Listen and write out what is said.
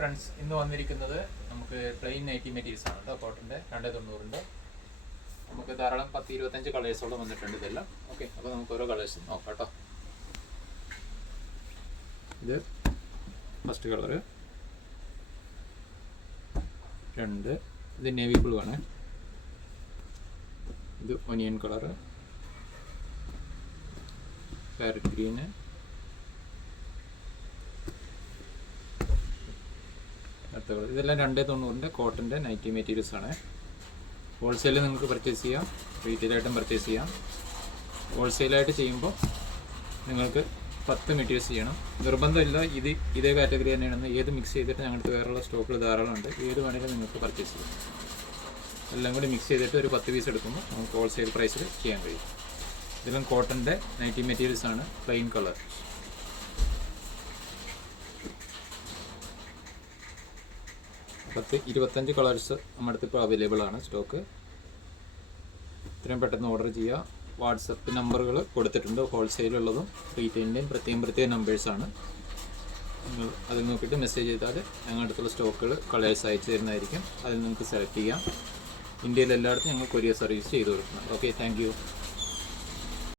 Friends, ഇന്ന് വന്നിരിക്കുന്നത് നമുക്ക് പ്ലെയിൻ നൈറ്റി മെറ്റീരിയൽസ് ആണ് കേട്ടോ. കോട്ടൻ്റെ 290 നമുക്ക് ധാരാളം 10-25 കളേഴ്സോളം വന്നിട്ടുണ്ട് ഇതെല്ലാം. ഓക്കെ, അപ്പോൾ നമുക്ക് ഓരോ കളേഴ്സും നോക്കാം കേട്ടോ. ഇത് ഫസ്റ്റ് കളറ്, 2 ഇത് നേവി ബ്ലൂ ആണ്, ഇത് ഒനിയൻ കളറ്, പാരറ്റ് ഗ്രീന്, അടുത്ത കളർ. ഇതെല്ലാം 290 കോട്ടൻ്റെ നൈറ്റി മെറ്റീരിയൽസ് ആണ്. ഹോൾസെയിൽ നിങ്ങൾക്ക് പർച്ചേസ് ചെയ്യാം, റീറ്റെയിലായിട്ടും പർച്ചേസ് ചെയ്യാം. ഹോൾസെയിലായിട്ട് ചെയ്യുമ്പോൾ നിങ്ങൾക്ക് 10 മെറ്റീരിയൽസ് ചെയ്യണം. നിർബന്ധമില്ല ഇതേ കാറ്റഗറി തന്നെയാണെന്ന്. ഏത് മിക്സ് ചെയ്തിട്ട് ഞങ്ങൾക്ക് വേറെയുള്ള സ്റ്റോക്കുകൾ ധാരാളം ഉണ്ട്. ഏത് വേണമെങ്കിലും നിങ്ങൾക്ക് പർച്ചേസ് ചെയ്യാം. എല്ലാം കൂടി മിക്സ് ചെയ്തിട്ട് ഒരു 10 പീസ് എടുക്കുമ്പോൾ നമുക്ക് ഹോൾസെയിൽ പ്രൈസിൽ ചെയ്യാൻ കഴിയും. ഇതെല്ലാം കോട്ടൻ്റെ നൈറ്റി മെറ്റീരിയൽസ് ആണ്, പ്ലെയിൻ കളർ. പത്ത് 25 കളേഴ്സ് നമ്മുടെ അടുത്ത് ഇപ്പോൾ അവൈലബിൾ ആണ് സ്റ്റോക്ക്. ഇത്രയും പെട്ടെന്ന് ഓർഡർ ചെയ്യുക. വാട്സപ്പ് നമ്പറുകൾ കൊടുത്തിട്ടുണ്ട്, ഹോൾസെയിലുള്ളതും റീറ്റെയിലിൻ്റെയും പ്രത്യേകം നമ്പേഴ്സാണ്. നിങ്ങൾ അതിൽ നോക്കിയിട്ട് മെസ്സേജ് ചെയ്താൽ ഞങ്ങളുടെ അടുത്തുള്ള സ്റ്റോക്കുകൾ കളേഴ്സ് അയച്ചു തരുന്നതായിരിക്കും. അതിൽ നിങ്ങൾക്ക് സെലക്ട് ചെയ്യാം. ഇന്ത്യയിൽ എല്ലായിടത്തും ഞങ്ങൾ കൊറിയർ സർവീസ് ചെയ്തു കൊടുക്കുന്നത്. Okay, thank you.